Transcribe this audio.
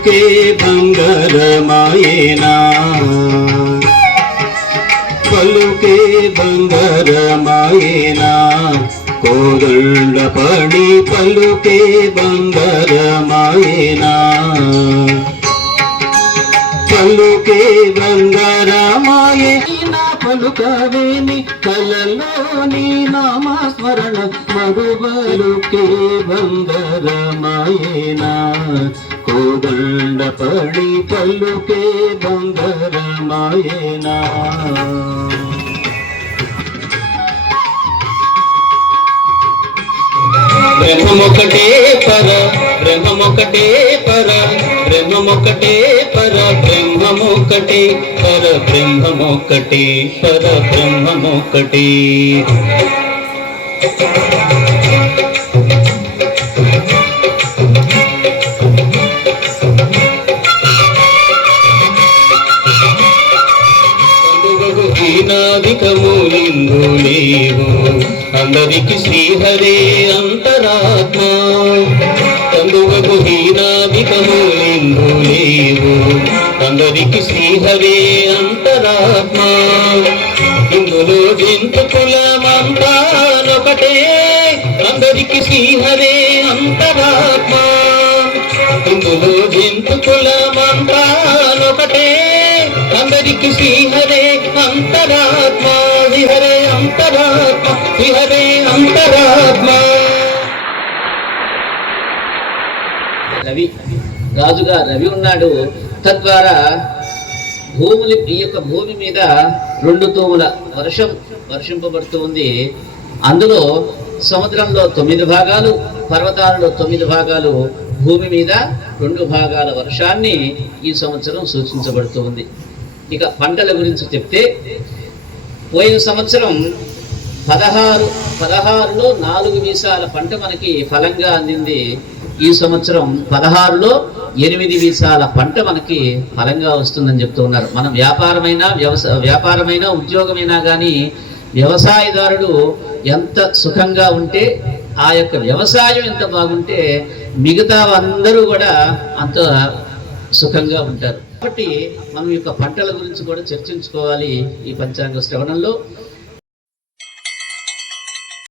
పలుకే బంగారమాయేనా? పలుకే బంగారమాయేనా? కోదండ పడి పలుకే బంగారమాయేనా? పలుకే బంగారమాయే పలుకవేని కలలోని నామస్మరణ మరుబలుకే బంగారమాయేనా? కోదండ పడి పలుకే బంగారమాయేనా బ్రహ్మమొకటే పర బ్రహ్మమొకటే పర బ్రహ్మమొకటే పర బ్రహ్మమొకటే పర బ్రహ్మమొకటే పర బ్రహ్మమొకటే. అందువగు హీనాదికములిందు అందరికి శ్రీహరే అంతరాత్మ. అందువగు హీనాదికములిందు లేవు అందరికి శ్రీహరే అంతరాత్మ. ఇందులో జంతు కులమంతానొకటే అందరికి శ్రీహరే అంతరాత్మ. ఇందులో జంతు కులమంతా అందరికి శ్రీహరే అంతరాత్మ విహరే అంతరాత్మ విహరే అంతరాత్మ. రవి రాజుగా రవి ఉన్నాడు. తద్వారా భూములు ఈ యొక్క భూమి మీద రెండు తూముల వర్షం వర్షింపబడుతూ ఉంది. అందులో సముద్రంలో తొమ్మిది భాగాలు పర్వతాలలో తొమ్మిది భాగాలు భూమి మీద రెండు భాగాల వర్షాన్ని ఈ సంవత్సరం సూచించబడుతూ ఉంది. ఇక పంటల గురించి చెప్తే పోయిన సంవత్సరం పదహారు పదహారులో నాలుగు వీసాల పంట మనకి ఫలంగా అందింది. ఈ సంవత్సరం పదహారులో ఎనిమిది వీసాల పంట మనకి ఫలంగా వస్తుందని చెప్తూ ఉన్నారు. మనం వ్యాపారమైనా వ్యవసాయ వ్యాపారమైనా ఉద్యోగమైనా కానీ వ్యవసాయదారుడు ఎంత సుఖంగా ఉంటే ఆ యొక్క వ్యవసాయం ఎంత బాగుంటే మిగతా అందరూ కూడా అంత సుఖంగా ఉంటారు. కాబట్టి మనం యొక్క పంటల గురించి కూడా చర్చించుకోవాలి ఈ పంచాంగ శ్రవణంలో.